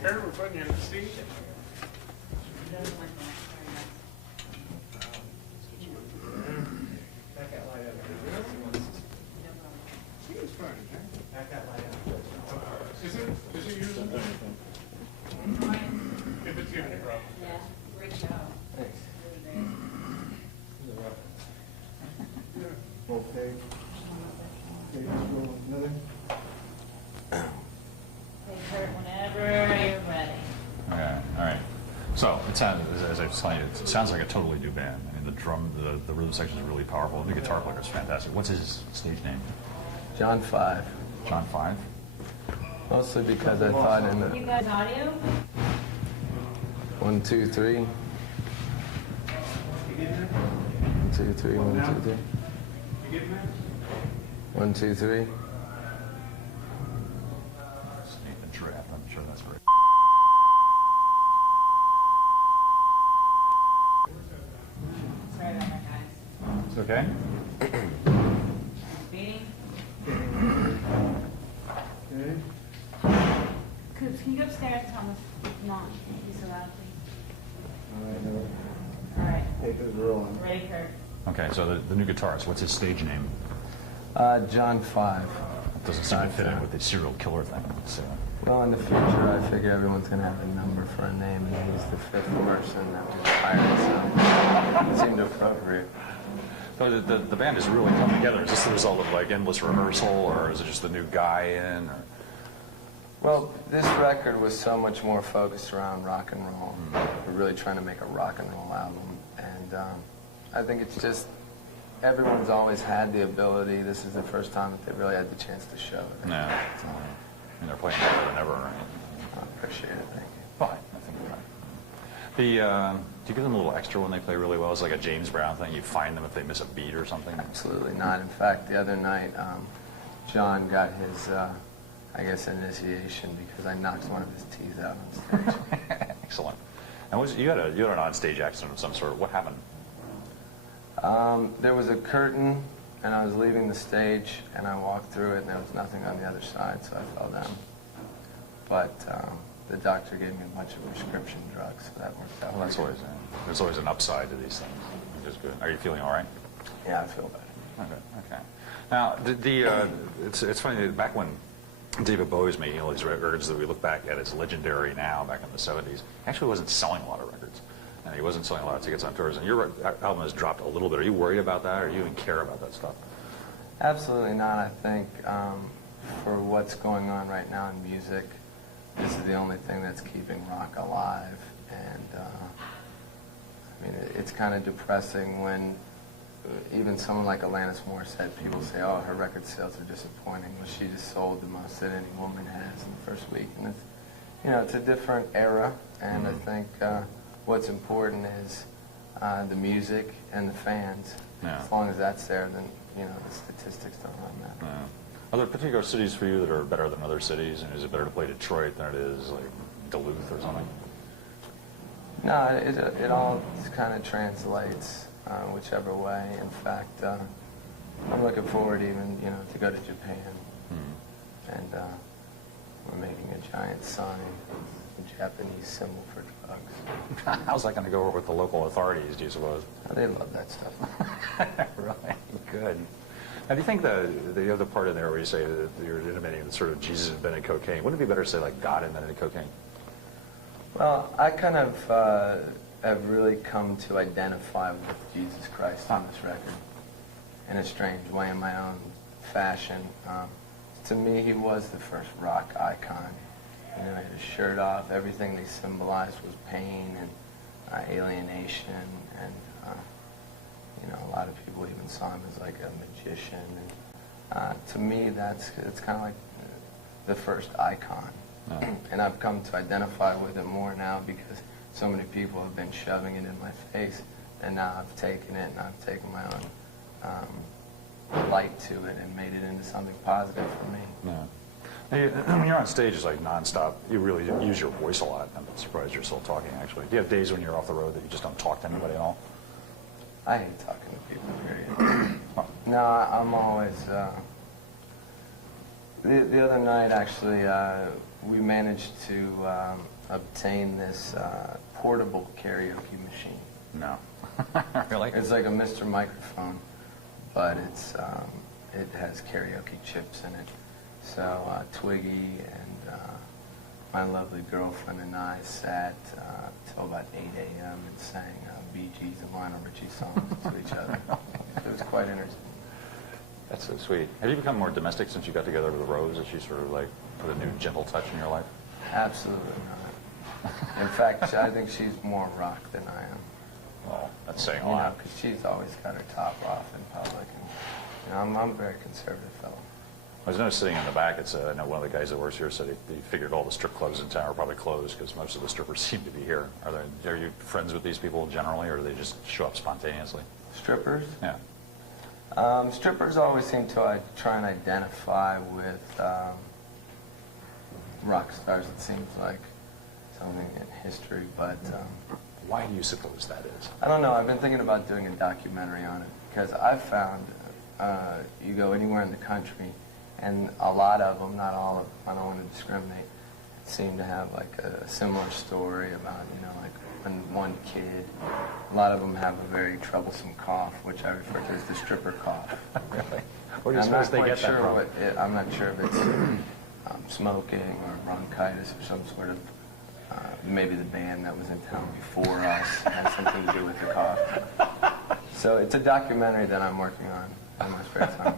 Here, we're putting you in the seat. Back that light up. Seems fine, huh? Back that light up. Is it using it? If it's giving you a problem. Yeah, great job. Thanks. Really great. Okay. Okay, just roll another. Hey, Kurt, whenever you're ready. Okay, all right. So it sounds, as I was telling you, it sounds like a totally new band. I mean, the drum, the rhythm section is really powerful. The guitar player is fantastic. What's his stage name? John 5. John 5? Mostly because I thought in You the guys audio? 1, 2, 3. 1, 2, 3, 1, 2, 3. You getting that? 1, 2, 3. Nathan Draft, I'm sure that's right. Sorry about that, guys. It's okay? Beating? Okay. Can you go upstairs and tell us if not, be so loud, please? All right, no. All right. Tape is rolling. Ready, Kurt? Okay, so the new guitarist, what's his stage name? John 5. It doesn't seem to fit in with the serial killer thing. So, Well, in the future, I figure everyone's going to have a number for a name, and he's the 5th person that was hired, so it seemed appropriate. so the band has really come together. Is this the result of like endless rehearsal, or is it just the new guy in? Or? Well, this record was so much more focused around rock and roll. We're really trying to make a rock and roll album, and I think it's just everyone's always had the ability. This is the first time that they really had the chance to show it. No. So, And they're playing better than ever. Right? I appreciate it. Thank you. Fine, I think you're right. Do you give them a little extra when they play really well? It's like a James Brown thing. You find them if they miss a beat or something. Absolutely not. In fact, the other night, John got his, I guess, initiation because I knocked one of his teeth out on stage. Excellent. And you had an on-stage accident of some sort. What happened? There was a curtain, and I was leaving the stage, and I walked through it, and there was nothing on the other side, so I fell down. But the doctor gave me a bunch of prescription drugs, so that worked out. Well, that's always there's always an upside to these things, which is good. Are you feeling all right? Yeah, I feel better. Okay. Now, it's funny, back when David Bowie was making all these records that we look back at as legendary now, back in the 70s, he actually wasn't selling a lot of records. And he wasn't selling a lot of tickets on tours. And your album has dropped a little bit. Are you worried about that, or do you even care about that stuff? Absolutely not. I think for what's going on right now in music, this is the only thing that's keeping rock alive. And I mean, it's kind of depressing when even someone like Alanis Morissette, people say, oh, her record sales are disappointing. Well, she just sold the most that any woman has in the first week. And it's, you know, it's a different era, and I think what's important is the music and the fans. Yeah. As long as that's there, then, you know, the statistics don't run that. Yeah. Are there particular cities for you that are better than other cities? And is it better to play Detroit than it is like Duluth or something? No, it all kind of translates whichever way. In fact, I'm looking forward even, you know, to go to Japan. And we're making a giant sign, a Japanese symbol for drugs. How's that going to go over with the local authorities, do you suppose? They love that stuff. Really? Good. Now, do you think the other part in there where you say that you're intimating that sort of Jesus invented cocaine, wouldn't it be better to say like God invented cocaine? Well, I kind of have really come to identify with Jesus Christ on this record in a strange way, in my own fashion. To me, he was the first rock icon. You know, he had his shirt off. Everything they symbolized was pain and alienation, and you know, a lot of people even saw him as like a magician. And to me, it's kind of like the first icon. And I've come to identify with it more now because so many people have been shoving it in my face, and now I've taken it and I've taken my own light to it and made it into something positive for me. Yeah. When you're on stage, it's like nonstop. You really use your voice a lot. I'm surprised you're still talking, actually. Do you have days when you're off the road that you just don't talk to anybody at all? I hate talking to people, period. No, I'm always, The other night, actually, we managed to obtain this portable karaoke machine. No. Really? It's like a Mr. Microphone, but it has karaoke chips in it. So Twiggy and my lovely girlfriend and I sat till about 8 a.m. and sang Bee Gees and Lionel Richie songs to each other. It was quite interesting. That's so sweet. Have you become more domestic since you got together with Rose? Has she sort of like put a new gentle touch in your life? Absolutely not. In fact, I think she's more rock than I am. Well, that's saying a You know, lot. because she's always got her top off in public. And, I'm a very conservative fellow. I was noticing in the back, I know one of the guys that works here said he figured all the strip clubs in town are probably closed because most of the strippers seem to be here. Are you friends with these people generally, or do they just show up spontaneously? Strippers? Yeah. Strippers always seem to try and identify with rock stars, it seems like. Something in history, but Why do you suppose that is? I don't know. I've been thinking about doing a documentary on it because I've found you go anywhere in the country, and a lot of them, not all of them, I don't want to discriminate, seem to have like a similar story about, you know, like when one kid, a lot of them have a very troublesome cough, which I refer to as the stripper cough. Really? Where do you I'm suppose not they quite get that sure from? I'm not sure if it's smoking or bronchitis or some sort of, maybe the band that was in town before us has something to do with the cough. So it's a documentary that I'm working on in my spare time.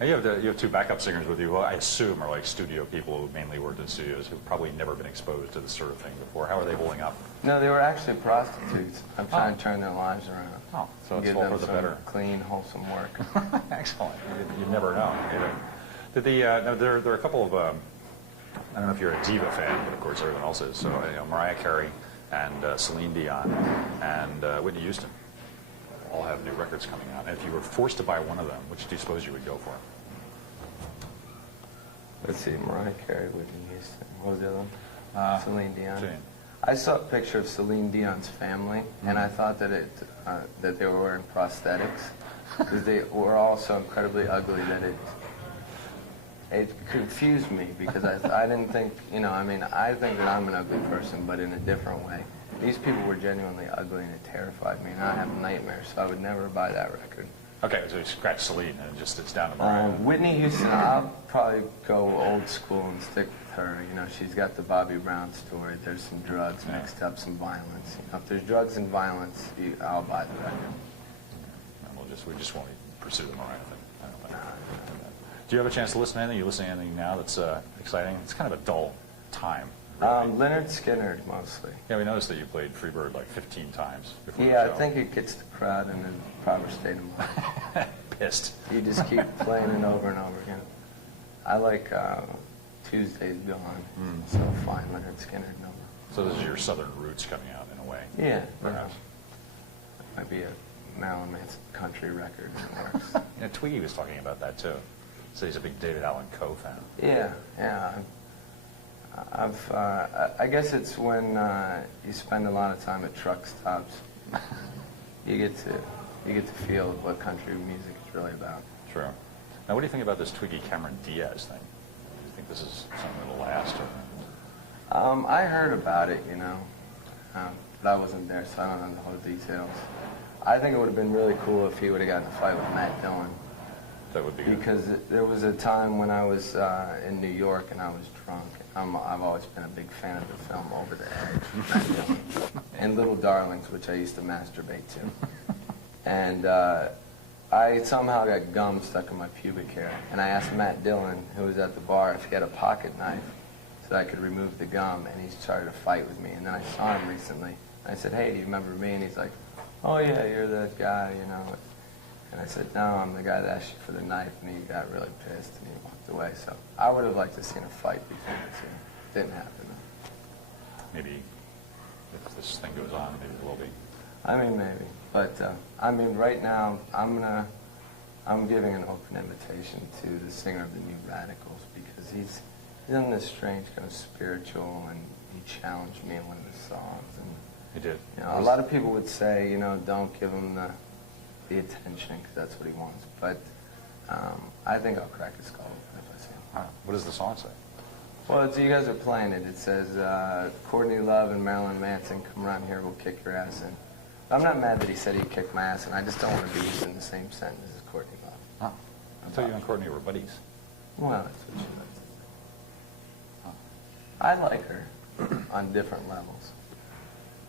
And you have two backup singers with you, who I assume are like studio people who mainly worked in studios who've probably never been exposed to this sort of thing before. How are they holding up? No, they were actually prostitutes. I'm trying to turn their lives around. Oh, so it's Give all them for the some better. clean, wholesome work. Excellent. You never know. Did now there are a couple of, I don't know if you're a diva fan, but of course everyone else is. So Mariah Carey and Celine Dion and Whitney Houston all have new records coming out. And if you were forced to buy one of them, which do you suppose you would go for? Let's see, Mariah Carey, Whitney Houston. What was the other one? Celine Dion. Celine. I saw a picture of Celine Dion's family, and I thought that that they were wearing prosthetics because they were all so incredibly ugly that it confused me because I didn't think, you know, I mean, I think that I'm an ugly person, but in a different way. These people were genuinely ugly, and it terrified me, and I have nightmares, so I would never buy that record. Okay, so you scratch Celine and it's down to Mariah. Whitney Houston, I'll probably go old school and stick with her. You know, she's got the Bobby Brown story. There's some drugs mixed up, some violence. You know, if there's drugs and violence, I'll buy the record. And we just won't even pursue the Mariah thing. I don't think. Do you have a chance to listen to anything? You listening to anything now that's exciting? It's kind of a dull time. Really. Leonard Skinner mostly. Yeah, we noticed that you played Freebird like 15 times before Yeah, the show. I think it gets the crowd in a proper state of mind. Pissed. You just keep playing it over and over again. I like Tuesday's Gone, so fine Leonard Skinner number. So this is your southern roots coming out in a way. Yeah, Perhaps. it might be a Marilyn Manson country record in the works. Yeah, Twiggy was talking about that too. So he's a big David Allan Coe fan. Yeah. I guess it's when you spend a lot of time at truck stops, you get to feel what country music is really about. True. Now, what do you think about this Twiggy Cameron Diaz thing? Do you think this is something that'll last? Or? I heard about it, you know, but I wasn't there, so I don't know the whole details. I think it would have been really cool if he would have gotten in a fight with Matt Dillon. That would be good. Because there was a time when I was in New York and I was drunk. I've always been a big fan of the film Over the Edge, and Little Darlings, which I used to masturbate to. And I somehow got gum stuck in my pubic hair. And I asked Matt Dillon, who was at the bar, if he had a pocket knife so I could remove the gum, and he started a fight with me. And then I saw him recently. I said, hey, do you remember me? And he's like, oh yeah, you're that guy, you know. And I said, no, I'm the guy that asked you for the knife, and he got really pissed, and he walked away. So I would have liked to see a fight between the two. Didn't happen, though. Maybe if this thing goes on, maybe there will be. I mean, maybe. But, I mean, right now, I'm giving an open invitation to the singer of the New Radicals, because he's in this strange kind of spiritual, and he challenged me in one of his songs. And, He did. you know, a lot of people would say, you know, don't give him the attention, because that's what he wants. But I think I'll crack his skull if I see him. What does the song say? Well, you guys are playing it. It says, Courtney Love and Marilyn Manson, come around here, we'll kick your ass in. I'm not mad that he said he'd kick my ass in. I just don't want to be used in the same sentence as Courtney Love. Oh, I thought you and Courtney were buddies. Well, that's what she likes to say. I like her on different levels.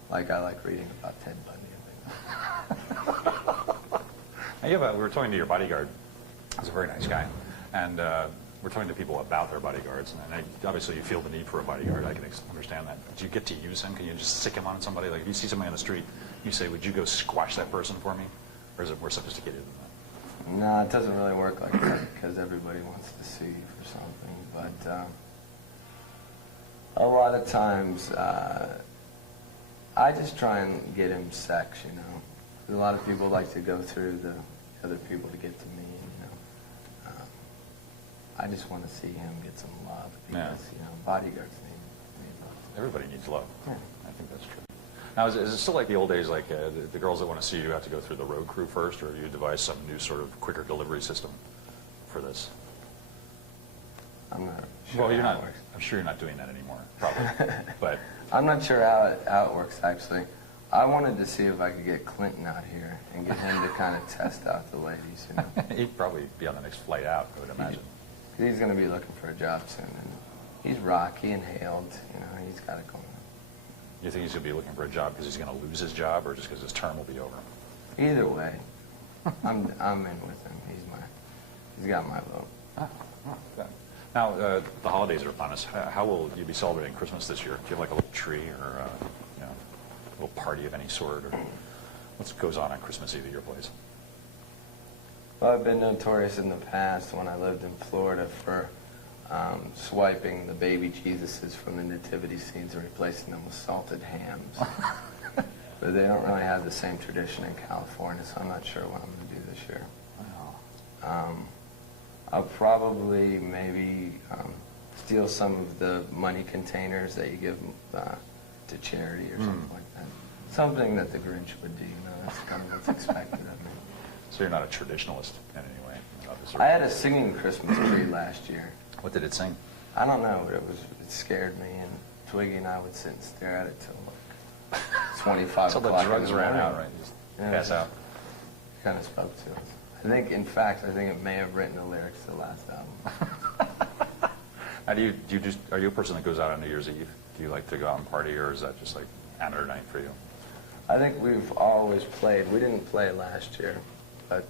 Like I like reading about Ted Bundy and things. Now, we were talking to your bodyguard. He's a very nice guy. And we're talking to people about their bodyguards. And obviously you feel the need for a bodyguard. I can understand that. Do you get to use him? Can you just stick him on somebody? Like if you see somebody on the street, you say, would you go squash that person for me? Or is it more sophisticated than that? No, it doesn't really work like that because everybody wants to see you for something. But a lot of times, I just try and get him sex, you know. A lot of people like to go through the other people to get to me, you know. I just want to see him get some love because, you know, bodyguards need love. Everybody needs love. Yeah. I think that's true. Now, is it still like the old days, like the girls that want to see you have to go through the road crew first, or you devise some new sort of quicker delivery system for this? I'm not sure Well, how it works. I'm sure you're not doing that anymore, probably. But I'm not sure how it works, actually. I wanted to see if I could get Clinton out here and get him to kind of test out the ladies, you know. he'd probably be on the next flight out, I would imagine. He's going to be looking for a job soon. And he's rocky and hailed, you know, he's got it going on. You think he's going to be looking for a job because he's going to lose his job, or just because his term will be over? Either way, I'm in with him. He's got my vote. Good. Now, the holidays are upon us. How will you be celebrating Christmas this year? Do you have like a little tree or you know, a little party of any sort? Or what goes on Christmas Eve at your place? Well, I've been notorious in the past when I lived in Florida for swiping the baby Jesuses from the nativity scenes and replacing them with salted hams. But they don't really have the same tradition in California, so I'm not sure what I'm going to do this year. Wow. I'll probably maybe steal some of the money containers that you give to charity or something like that. Something that the Grinch would do, you know, that's kind of what's expected of me. So you're not a traditionalist in any way? I had a singing Christmas tree last year. What did it sing? I don't know, but it scared me, and Twiggy and I would sit and stare at it till like 25 So the o'clock. drugs in the ran morning. out, right? Just Yeah, pass out. Kind of spoke to us. I think it may have written the lyrics to the last album. Now, are you a person that goes out on New Year's Eve? Do you like to go out and party, or is that just like amateur night for you? I think we've always played. We didn't play last year, but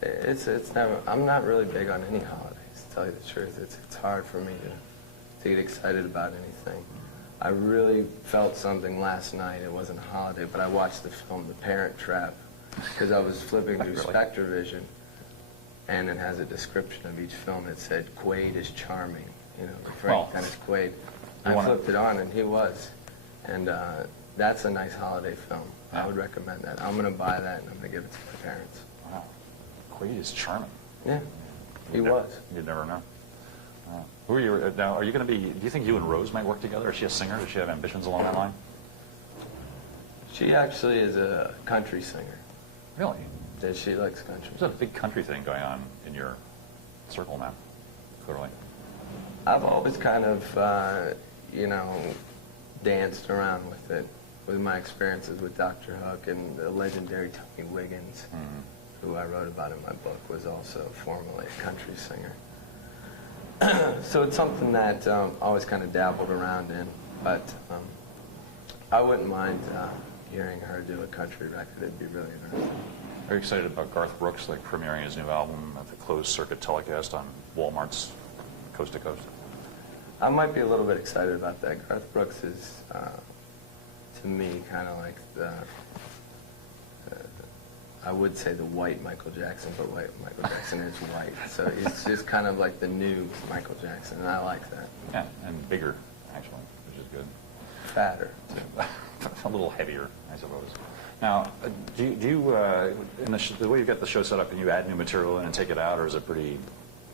it's never. I'm not really big on any holidays. To tell you the truth, it's hard for me to get excited about anything. I really felt something last night. It wasn't a holiday, but I watched the film The Parent Trap because I was flipping through Really? Spectrovision, and it has a description of each film. It said Quaid is charming, you know, like Well, Frank Dennis Quaid. I flipped it on, and he was, and that's a nice holiday film. Yeah. I would recommend that. I'm going to buy that, and I'm going to give it to my parents. Wow. Quaid is charming. Yeah, he You'd was. You'd never know. Who are you now? Are you going to be? Do you think you and Rose might work together? Is she a singer? Does she have ambitions along that line? She actually is a country singer. Really? She likes country. There's a big country thing going on in your circle now. Clearly. I've always kind of, you know, danced around with it, with my experiences with Dr. Hook and the legendary Tony Wiggins, who I wrote about in my book, was also formerly a country singer. So it's something that I always kind of dabbled around in, but I wouldn't mind hearing her do a country record. It'd be really interesting. Are you excited about Garth Brooks like premiering his new album at the closed circuit telecast on Walmart's Coast to Coast? I might be a little bit excited about that. Garth Brooks is, to me, kind of like I would say the white Michael Jackson, but Michael Jackson is white. So he's just kind of like the new Michael Jackson, and I like that. Yeah, and bigger, actually, which is good. Fatter, too. A little heavier, I suppose. Now, do you in the way you've got the show set up, can you add new material in and take it out, or is it pretty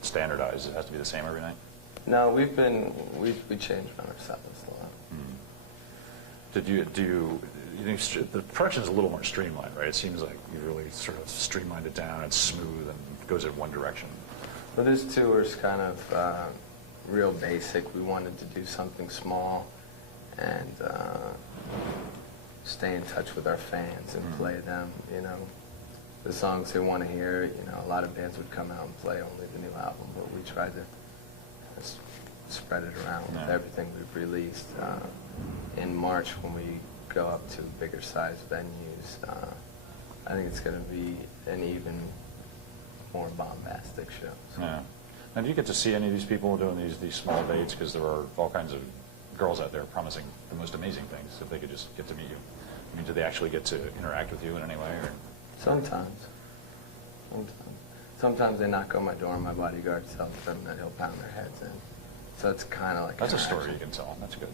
standardized? It has to be the same every night? No, we changed on ourselves a lot. The production's a little more streamlined, right? It seems like you really sort of streamlined it down. It's smooth and goes in one direction. Well, this tour's kind of real basic. We wanted to do something small and stay in touch with our fans and play them, you know, the songs they want to hear. You know, a lot of bands would come out and play only the new album, but we tried to spread it around with everything we've released. In March, when we go up to bigger size venues, I think it's going to be an even more bombastic show. So. Yeah. Now, do you get to see any of these people doing these small dates? Because there are all kinds of girls out there promising the most amazing things if they could just get to meet you. I mean, do they actually get to interact with you in any way? Or? Sometimes. Sometimes they knock on my door and my bodyguard tells them that he'll pound their heads in. So it's kind of like That's a story you can tell. That's good.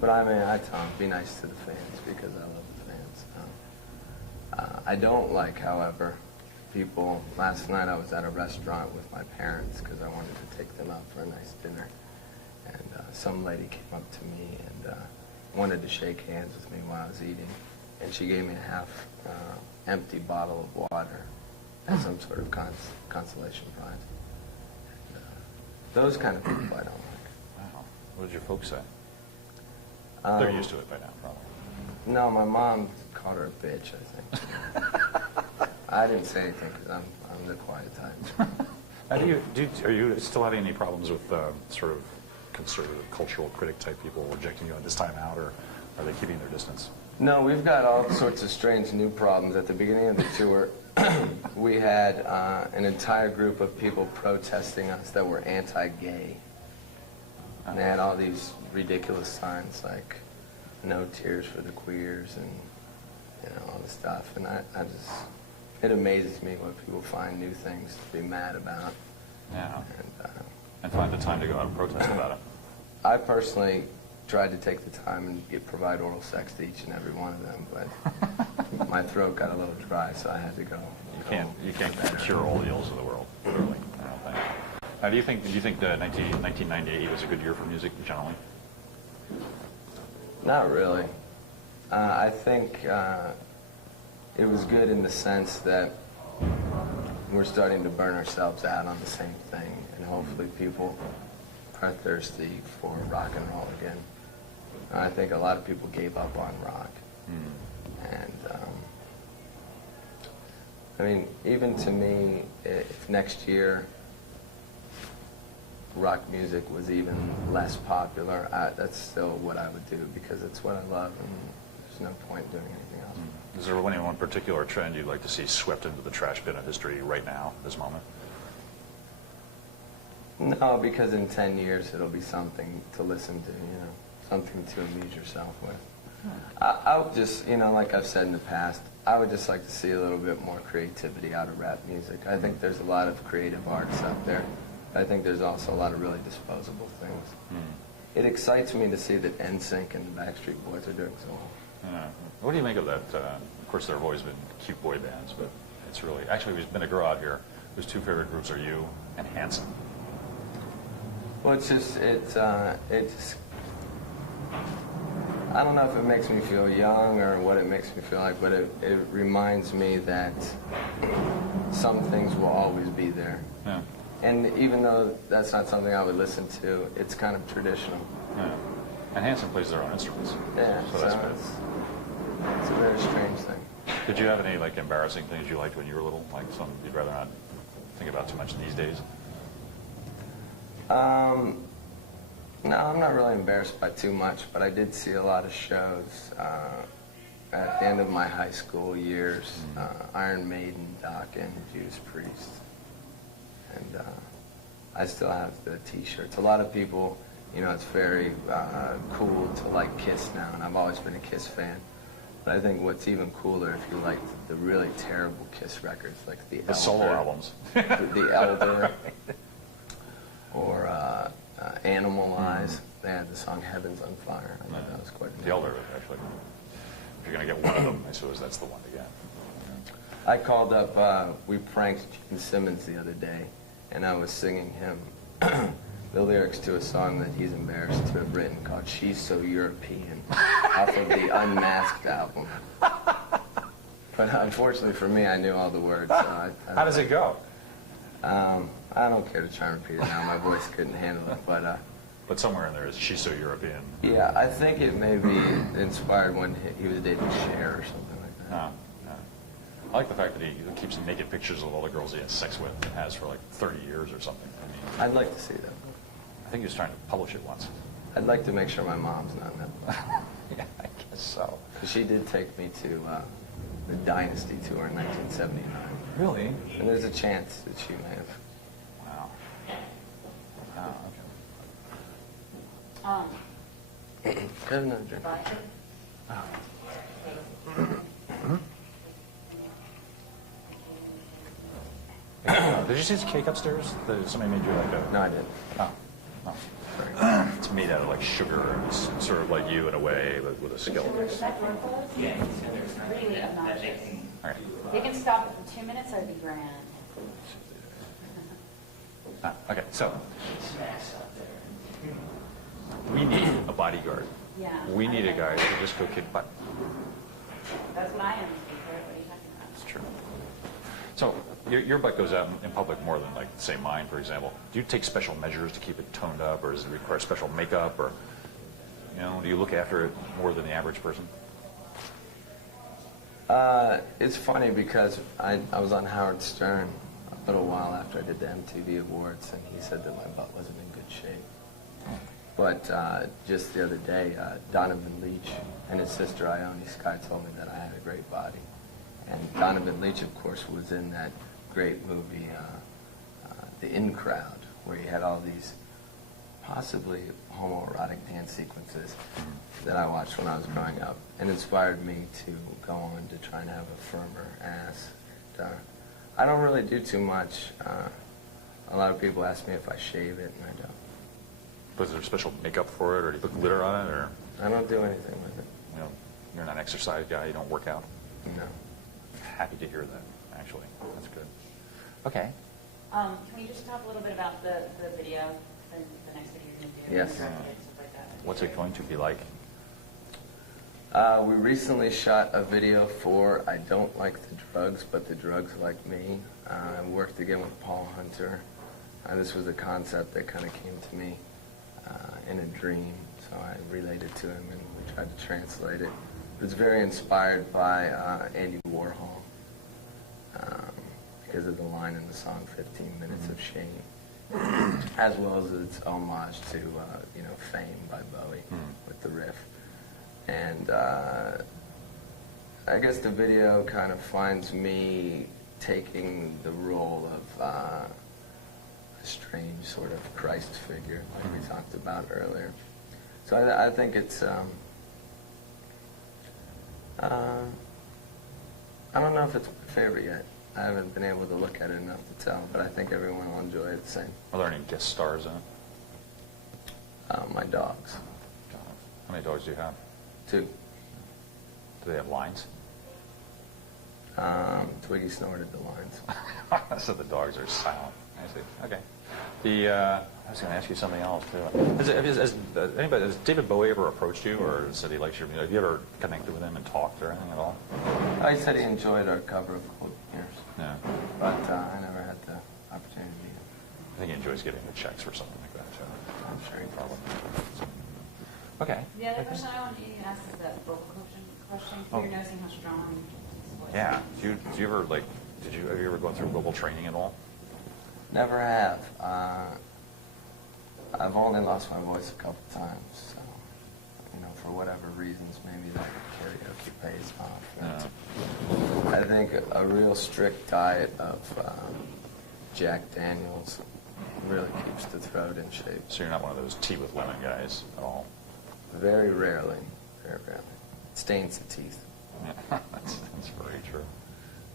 But I mean, I tell them, be nice to the fans because I love the fans. I don't like, however, people. Last night I was at a restaurant with my parents because I wanted to take them out for a nice dinner. And some lady came up to me and wanted to shake hands with me while I was eating. And she gave me a half empty bottle of water as some sort of consolation prize. And, those kind of people I don't like. Wow. What did your folks say? They're used to it by now, probably. No, my mom called her a bitch, I think. I didn't say anything because I'm the quiet type. Are you still having any problems with sort of conservative cultural critic type people rejecting you at this time out, or are they keeping their distance? No, we've got all sorts of strange new problems. At the beginning of the tour, we had an entire group of people protesting us that were anti-gay. And they had all these ridiculous signs like "No tears for the queers" and you know all this stuff. And I just, it amazes me when people find new things to be mad about. Yeah. And find the time to go out and protest about it. I personally tried to take the time and provide oral sex to each and every one of them, but my throat got a little dry, so I had to go. You can't cure all the ills of the world, clearly. I don't think. Now, do you think that 1998 was a good year for music generally? Not really. I think it was good in the sense that we're starting to burn ourselves out on the same thing, and hopefully people are thirsty for rock and roll again. I think a lot of people gave up on rock. And, I mean, even to me, if next year rock music was even less popular, that's still what I would do because it's what I love and there's no point doing anything else. Is there any one particular trend you'd like to see swept into the trash bin of history right now, this moment? No, because in 10 years it'll be something to listen to, you know, something to amuse yourself with. I would just, you know, like I've said in the past, I would just like to see a little bit more creativity out of rap music. I think there's a lot of creative artists out there. I think there's also a lot of really disposable things. It excites me to see that NSYNC and the Backstreet Boys are doing so well. Yeah. What do you make of that? Of course, there have always been cute boy bands, but it's really... Actually, there's been a girl out here whose two favorite groups are you and Hanson. Well, it's just, I don't know if it makes me feel young or what it makes me feel like, but it reminds me that some things will always be there. Yeah. And even though that's not something I would listen to, it's kind of traditional. Yeah. And Hanson plays their own instruments. Yeah, So that's good. it's a very strange thing. Did you have any like embarrassing things you liked when you were little? Like some you'd rather not think about too much these days? No, I'm not really embarrassed by too much, but I did see a lot of shows at the end of my high school years. Iron Maiden, Dokken, Judas Priest. And I still have the T-shirts. A lot of people, you know, it's very cool to like Kiss now, and I've always been a Kiss fan. But I think what's even cooler if you like the really terrible Kiss records, like the solo Elder, albums. the Elder, or Animal Eyes. They had the song Heaven's on Fire. I thought that was quite The Elder, actually. If you're going to get one of them, I suppose that's the one to get. I called up, we pranked Gene Simmons the other day, and I was singing him the lyrics to a song that he's embarrassed to have written called She's So European, off of the Unmasked album. But unfortunately for me, I knew all the words. So How does it go? I don't care to try and repeat it now. My voice couldn't handle it, But somewhere in there is She's So European. yeah, I think it may be inspired when he was dating Cher or something like that. I like the fact that he keeps naked pictures of all the girls he has sex with and has for like 30 years or something. I mean, I'd like to see that. I think he was trying to publish it once. I'd like to make sure my mom's not in that. Yeah, I guess so. 'Cause she did take me to the Dynasty tour in 1979. Really? And there's a chance that she may have. Wow. Oh, okay. Have another drink. Bye. Did you see this cake upstairs? Somebody made you like a... No, I didn't. Oh. Oh. It's made out of like sugar. It's sort of like you in a way, but with a skeleton. Really obnoxious. All right. If you can stop it for 2 minutes, I'd be grand. Okay, so we need a bodyguard. Yeah. We need a guy who can just go kick butt. That's what I am, Speaker. What are you talking about? That's true. So your butt goes out in public more than, like, say, mine, for example. Do you take special measures to keep it toned up, or does it require special makeup, or, you know, do you look after it more than the average person? It's funny because I was on Howard Stern a little while after I did the MTV Awards, and he said that my butt wasn't in good shape. But just the other day, Donovan Leitch and his sister Ione Skye told me that I had a great body. And Donovan Leitch, of course, was in that great movie, The In Crowd, where he had all these possibly homoerotic dance sequences that I watched when I was growing up, and inspired me to go on to try and have a firmer ass. I don't really do too much. A lot of people ask me if I shave it, and I don't. But is there special makeup for it, or do you put glitter on it, or, I don't do anything with it. you know, you're not an exercise guy, you don't work out? No. Happy to hear that, actually. That's good. Okay. Can we just talk a little bit about the video, the next video you're going to do? Yes. and direct it and stuff like that? What's it going to be like? We recently shot a video for I Don't Like the Drugs, but the Drugs Like Me. I worked again with Paul Hunter. This was a concept that kind of came to me in a dream, so I relayed it to him and we tried to translate it. It was very inspired by Andy Warhol because of the line in the song 15 Minutes of Shame, as well as its homage to Fame by Bowie with the riff. And I guess the video kind of finds me taking the role of a strange sort of Christ figure, like we talked about earlier. So I think it's, I don't know if it's my favorite yet. I haven't been able to look at it enough to tell, but I think everyone will enjoy it the same. Are there any guest stars in it? My dogs. How many dogs do you have? 2. Do they have lines? Twiggy snorted the lines. So the dogs are silent. I see. Okay. I was going to ask you something else too. Has David Bowie ever approached you, or said he likes your music? Have you ever connected with him and talked or anything at all? He said he enjoyed our cover of Cold Years, Yeah. but I never had the opportunity to meet him. I think he enjoys getting the checks or something like that too. I'm sure he Probably. Okay. The other question I wanted to ask is that vocal question. Oh. You're noticing how strong his voice Yeah. is. Do you ever have you ever gone through vocal training at all? Never have. I've only lost my voice a couple times, so, for whatever reasons, maybe that karaoke pays off. Yeah. I think a real strict diet of Jack Daniels really keeps the throat in shape. So you're not one of those tea with lemon guys at all? Very rarely. Very rarely. It stains the teeth. Yeah. that's very true.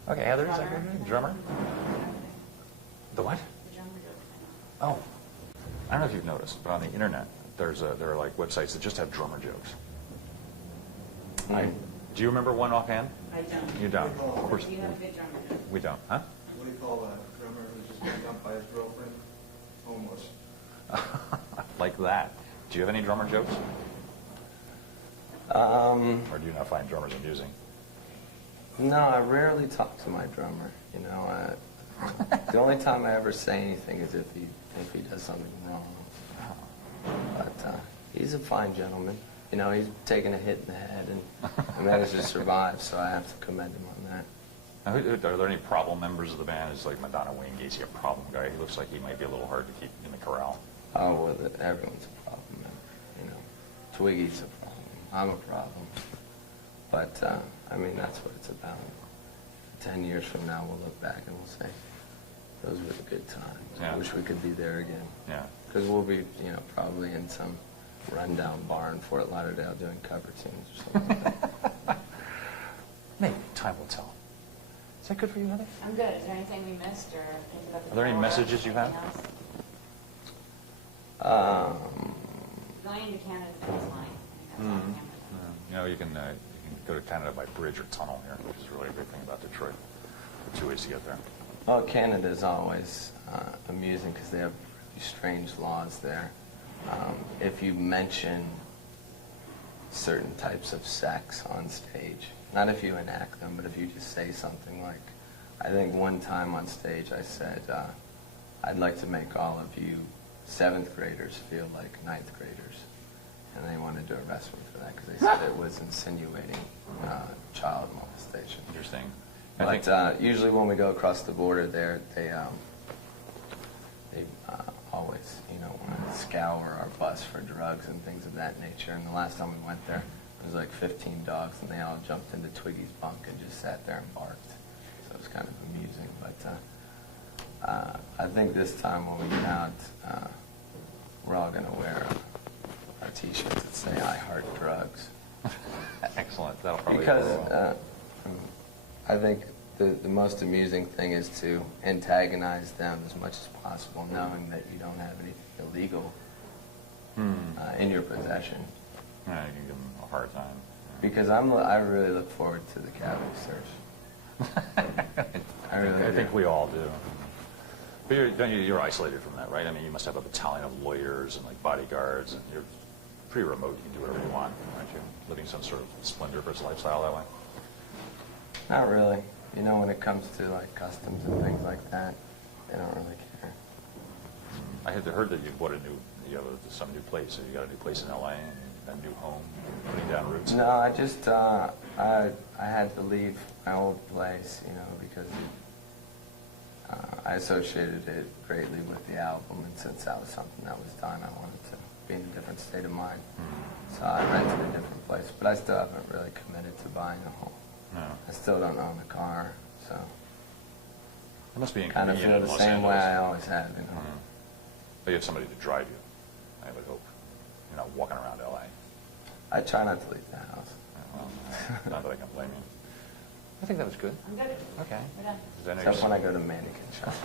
Okay, Heather, is that good? Drummer? The what? The drummer goes Oh, I don't know if you've noticed, but on the internet, there are like websites that just have drummer jokes. Do you remember one offhand? I don't. You don't. Of course, You have a good drummer. we don't. Huh? What do you call a drummer who's just been dumped by his girlfriend? Homeless. Like that. Do you have any drummer jokes? Or do you not find drummers amusing? No, I rarely talk to my drummer. The only time I ever say anything is if he does something wrong. But he's a fine gentleman. You know, he's taken a hit in the head and managed to survive, so I have to commend him on that. Now, are there any problem members of the band? Is like Madonna Wayne Gacy a problem guy? He looks like he might be a little hard to keep in the corral. Oh, well, everyone's a problem member. You know, Twiggy's a problem. I'm a problem. But, I mean, that's what it's about. 10 years from now, we'll look back and we'll say, those were the good times. Yeah. I wish we could be there again. Yeah. Because we'll be, you know, probably in some rundown bar in Fort Lauderdale doing cover tunes or something like that. Maybe. Time will tell. Is that good for you, Heather? I'm good. Is there anything we missed or things about the Are there any tour? messages you have? Anything else? Um, Going to Canada is fine. I think that's all Mm-hmm. Canada. You know, you can go to Canada by bridge or tunnel here, which is really a great thing about Detroit. There are 2 ways to get there. well, Canada is always amusing because they have really strange laws there. If you mention certain types of sex on stage, not if you enact them, but if you just say something like, I think one time on stage I said, I'd like to make all of you 7th graders feel like 9th graders. And they wanted to arrest me for that because they said it was insinuating child molestation. Interesting. But usually when we go across the border there, they always, you know, want to scour our bus for drugs and things of that nature. And the last time we went there, there was like 15 dogs, and they all jumped into Twiggy's bunk and just sat there and barked. So it was kind of amusing. But I think this time when we get out, we're all going to wear our T-shirts that say, I heart drugs. Excellent. That'll probably Because go well. I think the most amusing thing is to antagonize them as much as possible, knowing that you don't have anything illegal in your possession. Yeah, you can give them a hard time. Because I really look forward to the cavity search. I think we all do. But you're isolated from that, right? I mean, you must have a battalion of lawyers and like bodyguards, and you're pretty remote. You can do whatever you want, aren't you? Living some sort of splendiferous lifestyle that way. Not really. You know, when it comes to like customs and things like that, they don't really care. I had heard that you bought you have some new place. So you got a new place in LA and a new home, putting down roots. No, I just I had to leave my old place, you know, because I associated it greatly with the album, and since that was something that was done, I wanted to be in a different state of mind. So I rented a different place, but I still haven't really committed to buying a home. No. I still don't own a car, so It must be kind of inconvenient feel in the Los same way Angeles. I always have, you know. But you have somebody to drive you, I would hope. You're not walking around LA. I try not to leave the house. Well, not that I can blame you. I think that was good. I'm good. Okay. We're done. Is there any- Except when I go to mannequin shops.